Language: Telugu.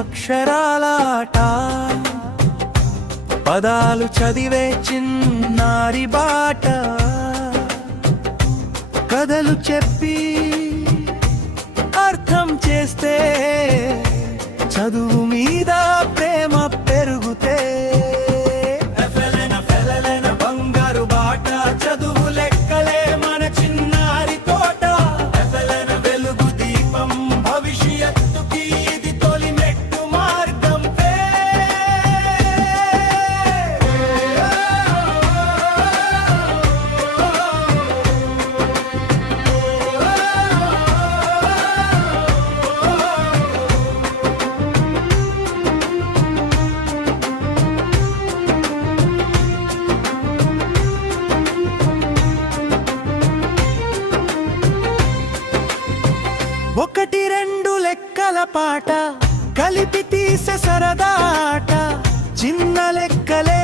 అక్షరాల ఆట, పదాలు చదివే చిన్నారి బాట, కథలు చెప్పి అర్థం చేస్తే చదువు మీద ప్రేమ పెరుగుతే. బంగారు బాట చదువు లెక్కలే మన చిన్నారి తోట, వెలుగు దీపం భవిష్యత్తుకి ఇది తొలి మెట్టు మార్గం. ఒకటి రెండు లెక్కల పాట కలిపి తీసే సరదా ఆట, చిన్న లెక్కలే